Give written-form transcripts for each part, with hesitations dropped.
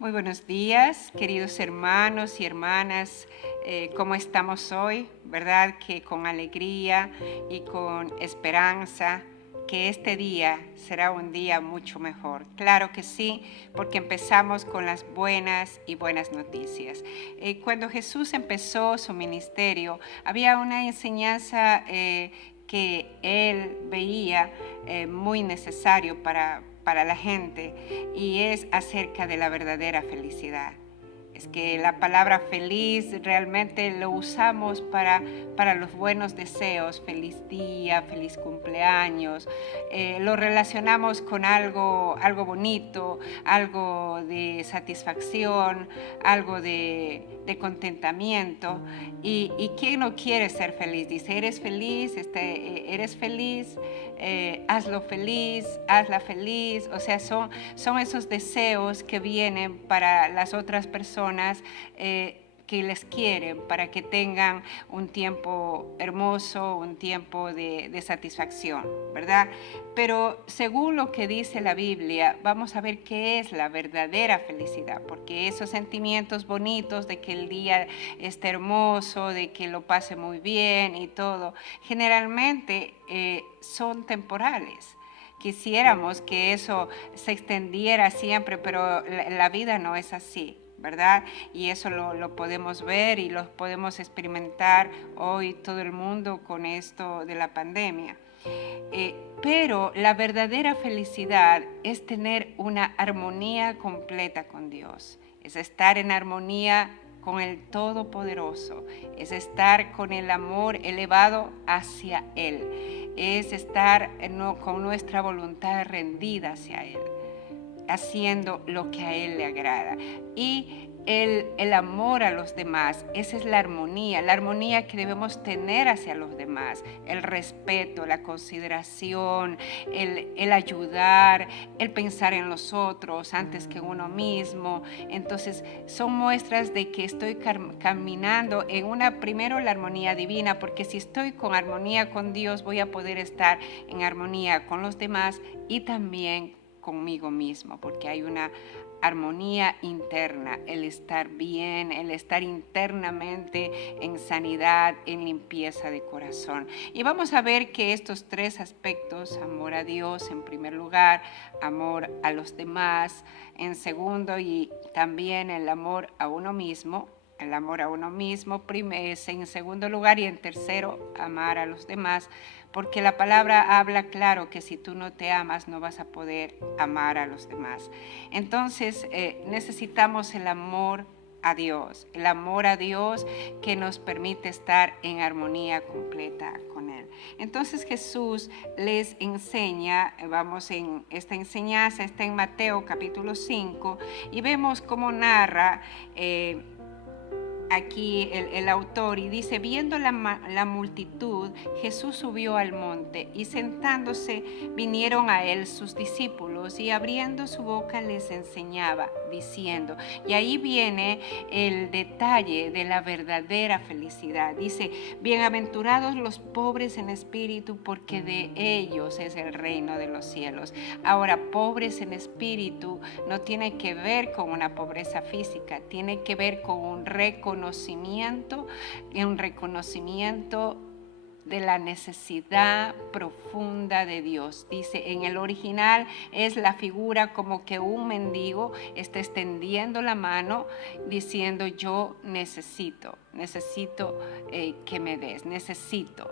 Muy buenos días, queridos hermanos y hermanas. ¿Cómo estamos hoy? ¿Verdad que con alegría y con esperanza que este día será un día mucho mejor? Claro que sí, porque empezamos con las buenas noticias. Cuando Jesús empezó su ministerio, había una enseñanza que él veía muy necesario para la gente, y es acerca de la verdadera felicidad. Es que la palabra feliz realmente lo usamos para los buenos deseos, feliz día, feliz cumpleaños, lo relacionamos con algo bonito, algo de satisfacción, algo de contentamiento. ¿Y quién no quiere ser feliz? Dice, eres feliz, hazlo feliz, hazla feliz. O sea, son esos deseos que vienen para las otras personas que les quieren, para que tengan un tiempo hermoso, un tiempo de satisfacción, ¿verdad? Pero según lo que dice la Biblia, vamos a ver qué es la verdadera felicidad, porque esos sentimientos bonitos de que el día esté hermoso, de que lo pase muy bien y todo, generalmente son temporales. Quisiéramos que eso se extendiera siempre, pero la vida no es así, ¿verdad? Y eso lo podemos ver y lo podemos experimentar hoy todo el mundo con esto de la pandemia. Pero la verdadera felicidad es tener una armonía completa con Dios, es estar en armonía con el Todopoderoso, es estar con el amor elevado hacia Él, es estar con nuestra voluntad rendida hacia Él, haciendo lo que a Él le agrada. Y el amor a los demás, esa es la armonía que debemos tener hacia los demás, el respeto, la consideración, el ayudar, el pensar en los otros antes que uno mismo. Entonces son muestras de que estoy caminando en primero la armonía divina, porque si estoy con armonía con Dios voy a poder estar en armonía con los demás y también conmigo mismo, porque hay una armonía interna, el estar bien, el estar internamente en sanidad, en limpieza de corazón. Y vamos a ver que estos tres aspectos, amor a Dios en primer lugar, amor a los demás en segundo, y también el amor a uno mismo, es en segundo lugar, y en tercero, amar a los demás, porque la palabra habla claro que si tú no te amas no vas a poder amar a los demás. Entonces necesitamos el amor a Dios que nos permite estar en armonía completa con Él. Entonces Jesús les enseña, vamos en esta enseñanza, está en Mateo capítulo 5, y vemos cómo narra aquí el autor, y dice, viendo la multitud, Jesús subió al monte, y sentándose vinieron a él sus discípulos, y abriendo su boca les enseñaba, diciendo, y ahí viene el detalle de la verdadera felicidad. Dice, bienaventurados los pobres en espíritu, porque de ellos es el reino de los cielos. Ahora, pobres en espíritu no tiene que ver con una pobreza física, tiene que ver con un reconocimiento de la necesidad profunda de Dios. Dice, en el original es la figura como que un mendigo está extendiendo la mano diciendo, yo necesito que me des, necesito.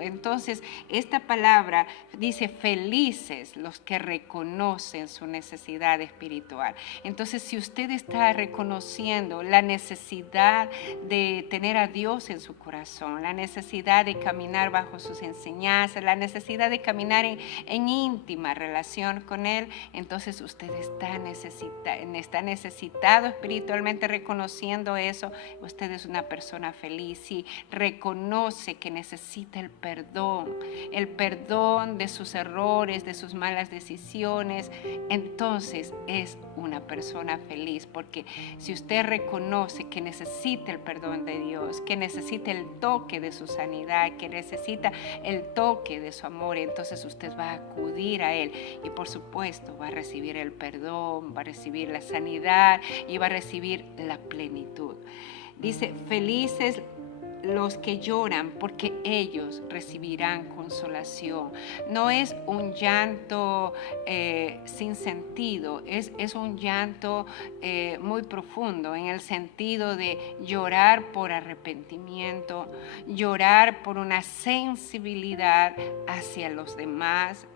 Entonces, esta palabra dice, felices los que reconocen su necesidad espiritual. Entonces, si usted está reconociendo la necesidad de tener a Dios en su corazón, la necesidad de caminar bajo sus enseñanzas, la necesidad de caminar en íntima relación con Él, entonces usted está necesitado espiritualmente, reconociendo eso. Usted es una persona feliz y reconoce que necesita el perdón de sus errores, de sus malas decisiones. Entonces es una persona feliz, porque si usted reconoce que necesita el perdón de Dios, que necesita el toque de su sanidad, que necesita el toque de su amor, entonces usted va a acudir a Él y por supuesto va a recibir el perdón, va a recibir la sanidad y va a recibir la plenitud. Dice, felices los que lloran, porque ellos recibirán consolación. No es un llanto sin sentido, es un llanto muy profundo, en el sentido de llorar por arrepentimiento, llorar por una sensibilidad hacia los demás,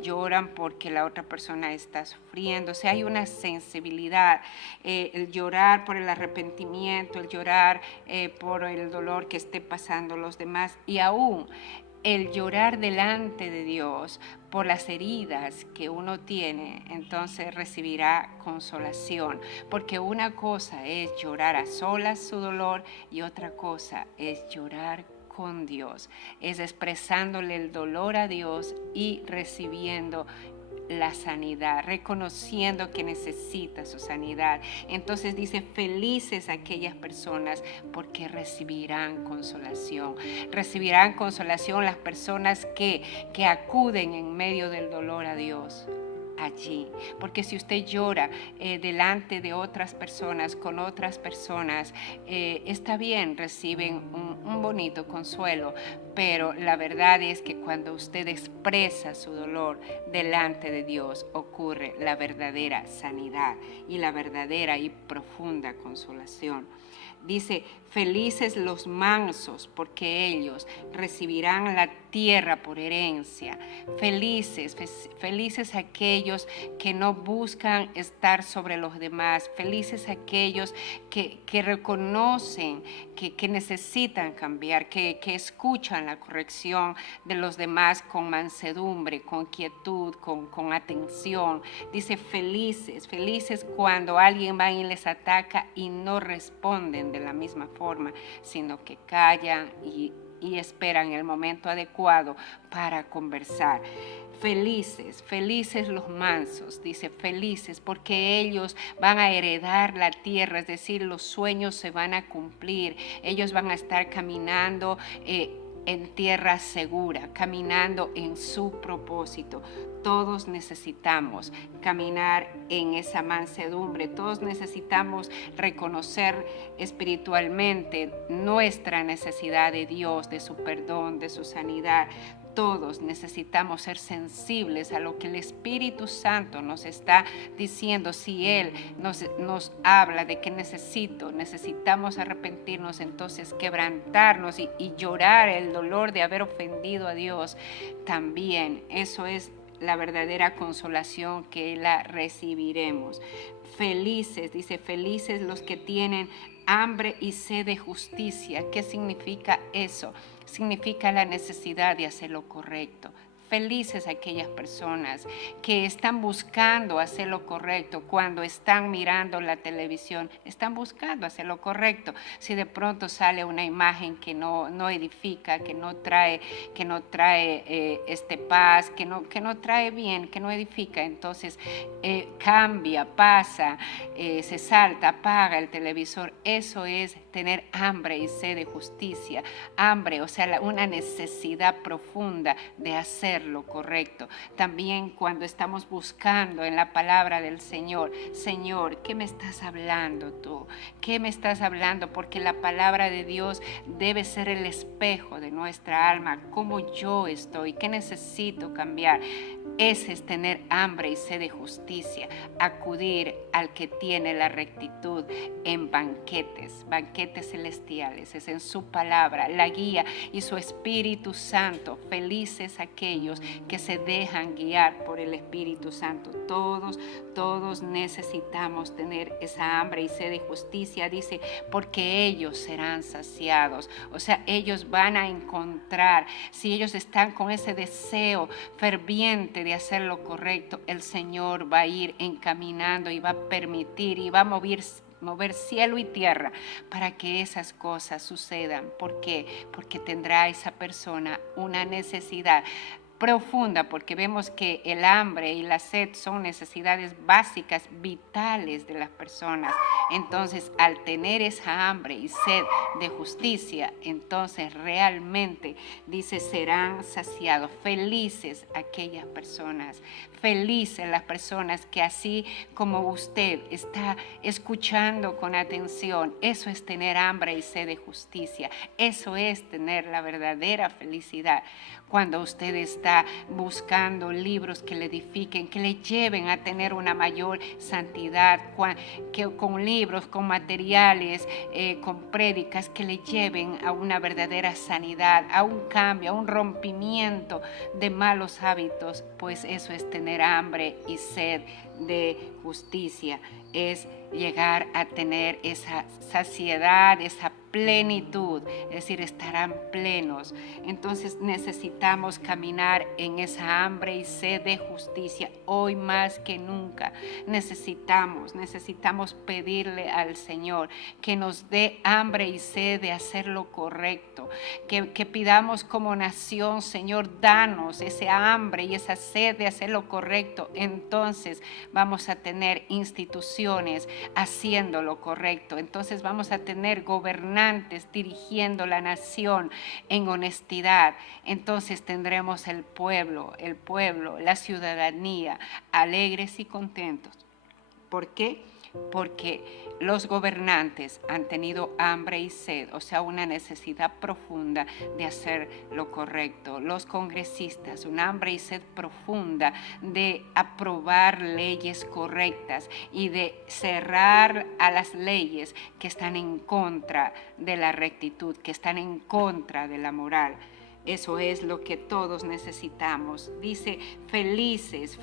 lloran porque la otra persona está sufriendo. O sea, hay una sensibilidad, el llorar por el arrepentimiento, el llorar por el dolor que esté pasando los demás, y aún el llorar delante de Dios por las heridas que uno tiene, entonces recibirá consolación, porque una cosa es llorar a solas su dolor y otra cosa es llorar con Dios, es expresándole el dolor a Dios y recibiendo la sanidad, reconociendo que necesita su sanidad. Entonces dice, felices aquellas personas porque recibirán consolación. Recibirán consolación las personas que acuden en medio del dolor a Dios. Allí, porque si usted llora delante de otras personas, con otras personas, está bien, reciben un bonito consuelo, pero la verdad es que cuando usted expresa su dolor delante de Dios, ocurre la verdadera sanidad y la verdadera y profunda consolación. Dice, felices los mansos, porque ellos recibirán la tierra por herencia. Felices aquellos que no buscan estar sobre los demás. Felices aquellos que reconocen que necesitan cambiar, que escuchan la corrección de los demás con mansedumbre, con quietud, con atención. Dice, felices cuando alguien va y les ataca y no responden de la misma forma, sino que callan y esperan el momento adecuado para conversar. Felices los mansos, dice, felices porque ellos van a heredar la tierra, es decir, los sueños se van a cumplir, ellos van a estar caminando en tierra segura, caminando en su propósito. Todos necesitamos caminar en esa mansedumbre, todos necesitamos reconocer espiritualmente nuestra necesidad de Dios, de su perdón, de su sanidad. Todos necesitamos ser sensibles a lo que el Espíritu Santo nos está diciendo. Si Él nos habla de que necesitamos arrepentirnos, entonces quebrantarnos y llorar el dolor de haber ofendido a Dios también. Eso es la verdadera consolación que la recibiremos. Felices, dice, felices los que tienen hambre y sed de justicia. ¿Qué significa eso? Significa la necesidad de hacer lo correcto. Felices aquellas personas que están buscando hacer lo correcto cuando están mirando la televisión, están buscando hacer lo correcto. Si de pronto sale una imagen que no edifica, que no trae paz, que no trae bien, que no edifica, entonces cambia, pasa, se salta, apaga el televisor. Eso es tener hambre y sed de justicia. Hambre, o sea, una necesidad profunda de hacer lo correcto. También cuando estamos buscando en la palabra del Señor, Señor, ¿qué me estás hablando tú? ¿Qué me estás hablando? Porque la palabra de Dios debe ser el espejo de nuestra alma, cómo yo estoy, qué necesito cambiar. Ese es tener hambre y sed de justicia, acudir al que tiene la rectitud en banquetes celestiales, es en su palabra, la guía y su Espíritu Santo. Felices aquellos que se dejan guiar por el Espíritu Santo. Todos necesitamos tener esa hambre y sed de justicia, dice, porque ellos serán saciados. O sea, ellos van a encontrar, si ellos están con ese deseo ferviente de hacer lo correcto, el Señor va a ir encaminando y va a permitir y va a mover cielo y tierra para que esas cosas sucedan. ¿Por qué? Porque tendrá esa persona una necesidad profunda, porque vemos que el hambre y la sed son necesidades básicas, vitales de las personas. Entonces, al tener esa hambre y sed de justicia, entonces realmente, dice, serán saciados. Felices aquellas personas, felices las personas que así como usted está escuchando con atención, eso es tener hambre y sed de justicia, eso es tener la verdadera felicidad. Cuando usted está buscando libros que le edifiquen, que le lleven a tener una mayor santidad, con libros, con materiales, con prédicas que le lleven a una verdadera sanidad, a un cambio, a un rompimiento de malos hábitos, pues eso es tener hambre y sed de justicia, es llegar a tener esa saciedad, esa plenitud, es decir, estarán plenos. Entonces necesitamos caminar en esa hambre y sed de justicia hoy más que nunca. Necesitamos pedirle al Señor que nos dé hambre y sed de hacer lo correcto, que pidamos como nación, Señor, danos ese hambre y esa sed de hacer lo correcto. Entonces vamos a tener instituciones haciendo lo correcto, entonces vamos a tener gobernantes dirigiendo la nación en honestidad, entonces tendremos el pueblo, la ciudadanía alegres y contentos. ¿Por qué? Porque los gobernantes han tenido hambre y sed, o sea, una necesidad profunda de hacer lo correcto. Los congresistas, una hambre y sed profunda de aprobar leyes correctas y de cerrar a las leyes que están en contra de la rectitud, que están en contra de la moral. Eso es lo que todos necesitamos. Dice, felices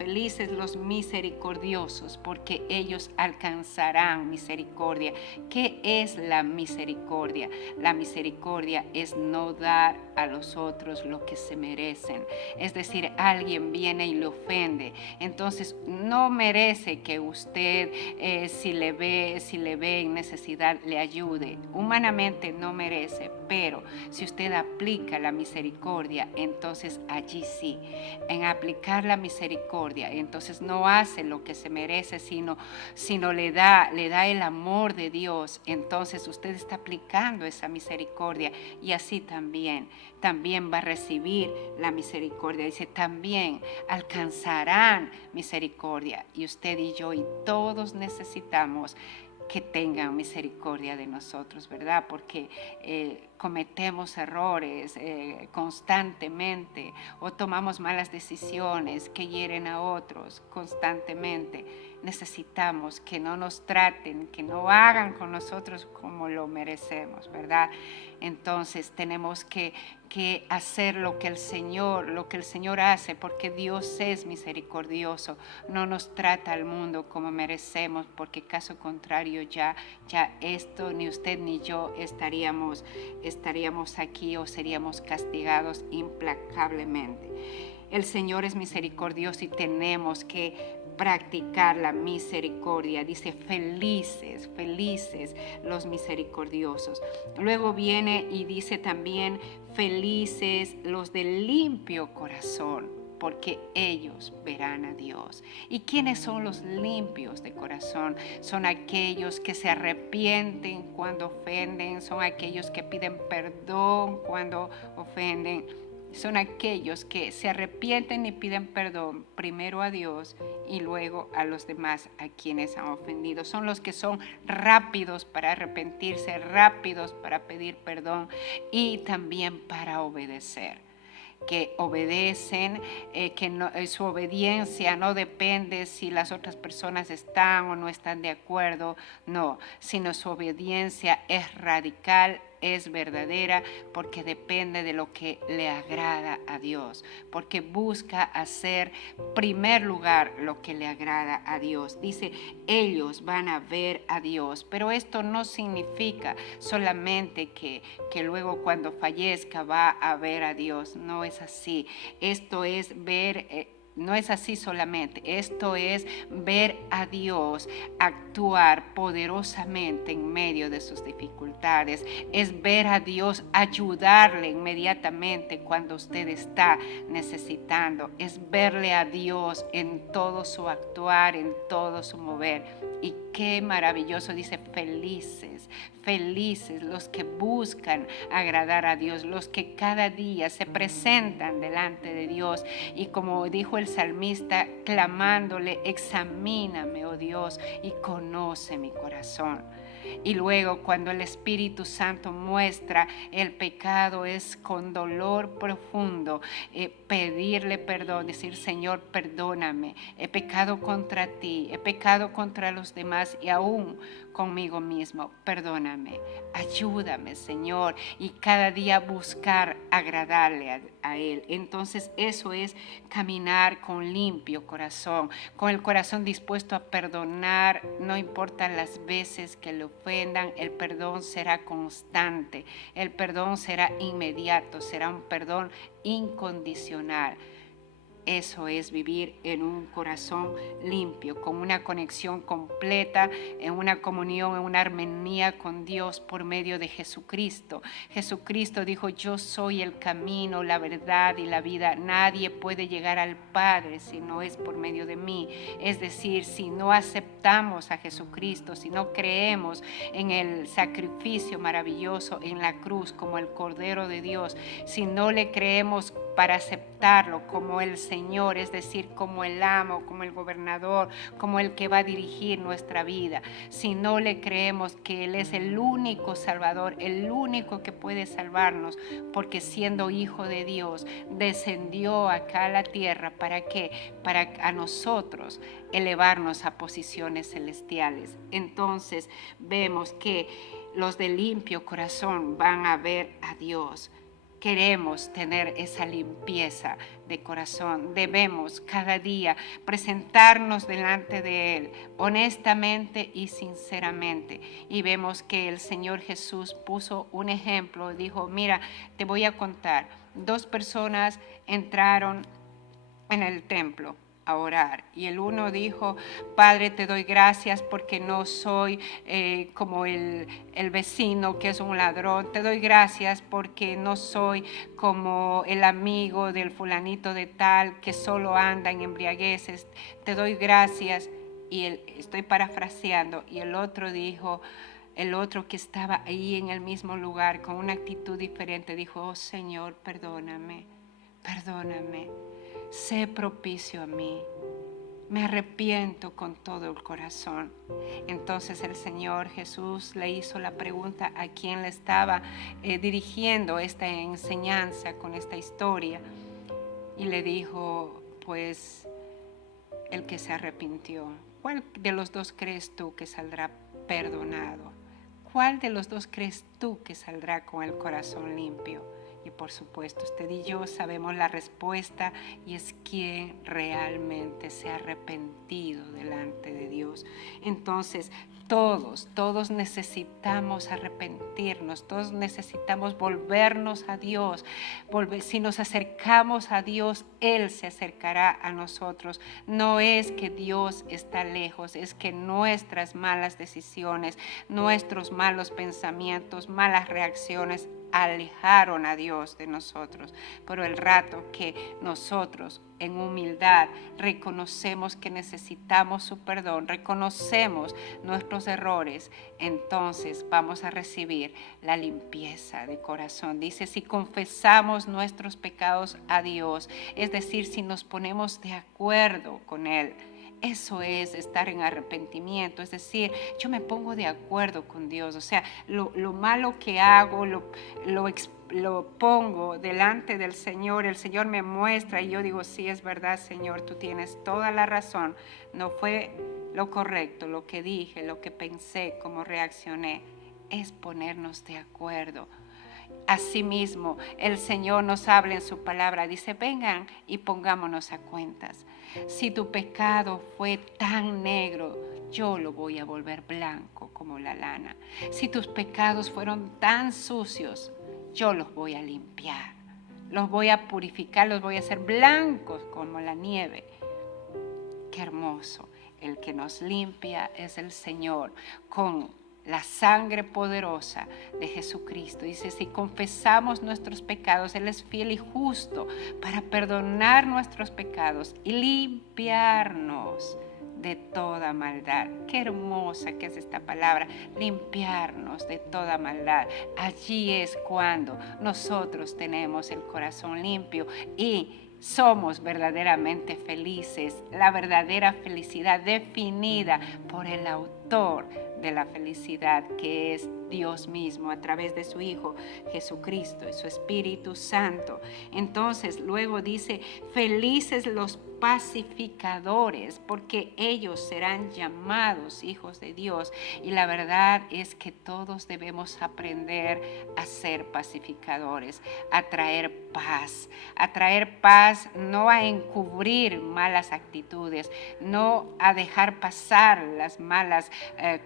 los misericordiosos, porque ellos alcanzarán misericordia. ¿Qué es la misericordia? La misericordia es no dar a los otros lo que se merecen. Es decir, alguien viene y le ofende, entonces no merece que usted, si le ve en necesidad, le ayude. Humanamente no merece, pero si usted aplica la misericordia, entonces allí sí, en aplicar la misericordia, entonces no hace lo que se merece, sino le da el amor de Dios, entonces usted está aplicando esa misericordia y así también va a recibir la misericordia. Dice, también alcanzarán misericordia, y usted y yo y todos necesitamos que tengan misericordia de nosotros, ¿verdad? Porque cometemos errores constantemente, o tomamos malas decisiones que hieren a otros constantemente. Necesitamos que no nos traten, que no hagan con nosotros como lo merecemos, ¿verdad? Entonces tenemos que hacer lo que el Señor hace, porque Dios es misericordioso, no nos trata al mundo como merecemos, porque caso contrario ya esto ni usted ni yo estaríamos aquí, o seríamos castigados implacablemente. El Señor es misericordioso y tenemos que practicar la misericordia. Dice, felices los misericordiosos. Luego viene y dice también, felices los de limpio corazón, porque ellos verán a Dios. ¿Y quiénes son los limpios de corazón? Son aquellos que se arrepienten cuando ofenden, son aquellos que piden perdón cuando ofenden. Son aquellos que se arrepienten y piden perdón primero a Dios y luego a los demás a quienes han ofendido. Son los que son rápidos para arrepentirse, rápidos para pedir perdón y también para obedecer. Que obedecen, su obediencia no depende si las otras personas están o no están de acuerdo, no, sino su obediencia es radical, es verdadera, porque depende de lo que le agrada a Dios, porque busca hacer primer lugar lo que le agrada a Dios. Dice, ellos van a ver a Dios, pero esto no significa solamente que luego cuando fallezca va a ver a Dios, no es así. Esto es ver no es así solamente, esto es ver a Dios actuar poderosamente en medio de sus dificultades, es ver a Dios ayudarle inmediatamente cuando usted está necesitando, es verle a Dios en todo su actuar, en todo su mover. Y qué maravilloso, dice, felices, felices los que buscan agradar a Dios, los que cada día se presentan delante de Dios y como dijo el salmista, clamándole, examíname, oh Dios, y conoce mi corazón. Y luego cuando el Espíritu Santo muestra el pecado es con dolor profundo, pedirle perdón, decir, Señor, perdóname, he pecado contra ti, he pecado contra los demás y aún conmigo mismo, perdóname, ayúdame, Señor, y cada día buscar agradarle a Él. Entonces eso es caminar con limpio corazón, con el corazón dispuesto a perdonar, no importa las veces que le ofendan, el perdón será constante, el perdón será inmediato, será un perdón incondicional. Eso es vivir en un corazón limpio, con una conexión completa, en una comunión, en una armonía con Dios por medio de Jesucristo. Jesucristo dijo, yo soy el camino, la verdad y la vida. Nadie puede llegar al Padre si no es por medio de mí. Es decir, si no aceptamos a Jesucristo, si no creemos en el sacrificio maravilloso en la cruz como el Cordero de Dios, si no le creemos para aceptarlo como el Señor, es decir, como el amo, como el gobernador, como el que va a dirigir nuestra vida. Si no le creemos que Él es el único Salvador, el único que puede salvarnos, porque siendo Hijo de Dios, descendió acá a la tierra, ¿para qué? Para a nosotros elevarnos a posiciones celestiales. Entonces vemos que los de limpio corazón van a ver a Dios. Queremos tener esa limpieza de corazón. Debemos cada día presentarnos delante de Él honestamente y sinceramente. Y vemos que el Señor Jesús puso un ejemplo. Dijo, mira, te voy a contar. 2 personas entraron en el templo a orar y el uno dijo, Padre, te doy gracias porque no soy como el vecino que es un ladrón, te doy gracias porque no soy como el amigo del fulanito de tal que solo anda en embriagueces, te doy gracias. Y estoy parafraseando, y el otro dijo, el otro que estaba ahí en el mismo lugar con una actitud diferente, dijo, oh Señor, perdóname, perdóname. Sé propicio a mí, me arrepiento con todo el corazón. Entonces el Señor Jesús le hizo la pregunta a quién le estaba dirigiendo esta enseñanza con esta historia y le dijo, pues el que se arrepintió. ¿Cuál de los dos crees tú que saldrá perdonado? ¿Cuál de los dos crees tú que saldrá con el corazón limpio? Y por supuesto, usted y yo sabemos la respuesta y es quien realmente se ha arrepentido delante de Dios. Entonces, todos necesitamos arrepentirnos, todos necesitamos volvernos a Dios. Si nos acercamos a Dios, Él se acercará a nosotros. No es que Dios está lejos, es que nuestras malas decisiones, nuestros malos pensamientos, malas reacciones, alejaron a Dios de nosotros. Pero el rato que nosotros en humildad reconocemos que necesitamos su perdón, reconocemos nuestros errores, entonces vamos a recibir la limpieza de corazón. Dice, si confesamos nuestros pecados a Dios, es decir, si nos ponemos de acuerdo con Él, eso es estar en arrepentimiento, es decir, yo me pongo de acuerdo con Dios, o sea, lo malo que hago, lo pongo delante del Señor, el Señor me muestra y yo digo, sí, es verdad, Señor, tú tienes toda la razón, no fue lo correcto, lo que dije, lo que pensé, cómo reaccioné, es ponernos de acuerdo. Asimismo, el Señor nos habla en su palabra, dice, vengan y pongámonos a cuentas. Si tu pecado fue tan negro, yo lo voy a volver blanco como la lana. Si tus pecados fueron tan sucios, yo los voy a limpiar. los voy a purificar, los voy a hacer blancos como la nieve. Qué hermoso. El que nos limpia es el Señor con la sangre poderosa de Jesucristo. Dice, si confesamos nuestros pecados, Él es fiel y justo para perdonar nuestros pecados y limpiarnos de toda maldad. Qué hermosa que es esta palabra, limpiarnos de toda maldad. Allí es cuando nosotros tenemos el corazón limpio y somos verdaderamente felices, la verdadera felicidad definida por el autor de la felicidad, que es Dios mismo a través de su Hijo Jesucristo y su Espíritu Santo. Entonces luego dice, felices los pacificadores, porque ellos serán llamados hijos de Dios. Y la verdad es que todos debemos aprender a ser pacificadores, a traer paz, no a encubrir malas actitudes, no a dejar pasar las malas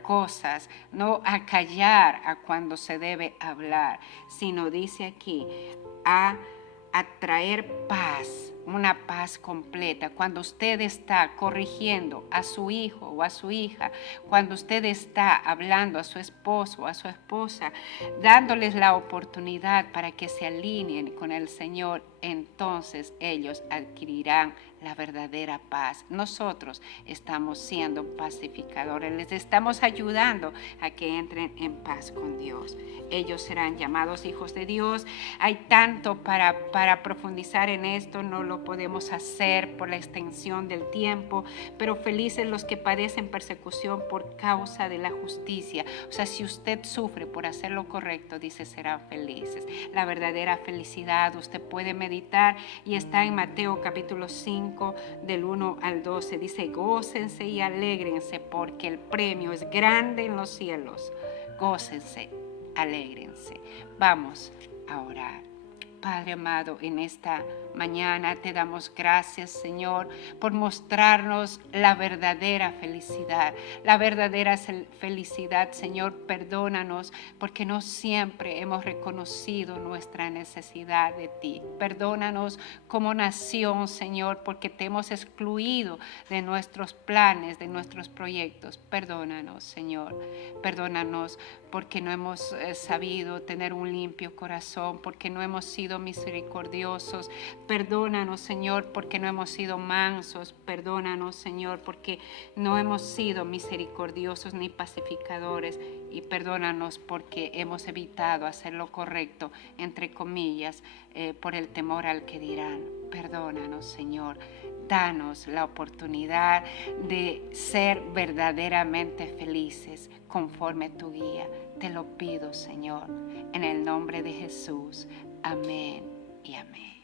cosas, no a callar a cuando se debe hablar, sino dice aquí, a traer paz, una paz completa. Cuando usted está corrigiendo a su hijo o a su hija, cuando usted está hablando a su esposo o a su esposa, dándoles la oportunidad para que se alineen con el Señor, entonces ellos adquirirán la verdadera paz. Nosotros estamos siendo pacificadores, les estamos ayudando a que entren en paz con Dios. Ellos serán llamados hijos de Dios. Hay tanto para profundizar en esto, no lo podemos hacer por la extensión del tiempo, pero felices los que padecen persecución por causa de la justicia. O sea, si usted sufre por hacer lo correcto, dice, serán felices. La verdadera felicidad usted puede meditar y está en Mateo capítulo 5 del 1 al 12. Dice, gócense y alégrense porque el premio es grande en los cielos. Gócense, alégrense. Vamos a orar. Padre amado, en esta mañana te damos gracias, Señor, por mostrarnos la verdadera felicidad. La verdadera felicidad, Señor, perdónanos porque no siempre hemos reconocido nuestra necesidad de ti. Perdónanos como nación, Señor, porque te hemos excluido de nuestros planes, de nuestros proyectos. Perdónanos, Señor. Perdónanos porque no hemos sabido tener un limpio corazón, porque no hemos sido misericordiosos. Perdónanos, Señor, porque no hemos sido mansos. Perdónanos, Señor, porque no hemos sido misericordiosos ni pacificadores. Y perdónanos porque hemos evitado hacer lo correcto, entre comillas, por el temor al que dirán. Perdónanos, Señor. Danos la oportunidad de ser verdaderamente felices conforme tu guía. Te lo pido, Señor, en el nombre de Jesús. Amén y amén.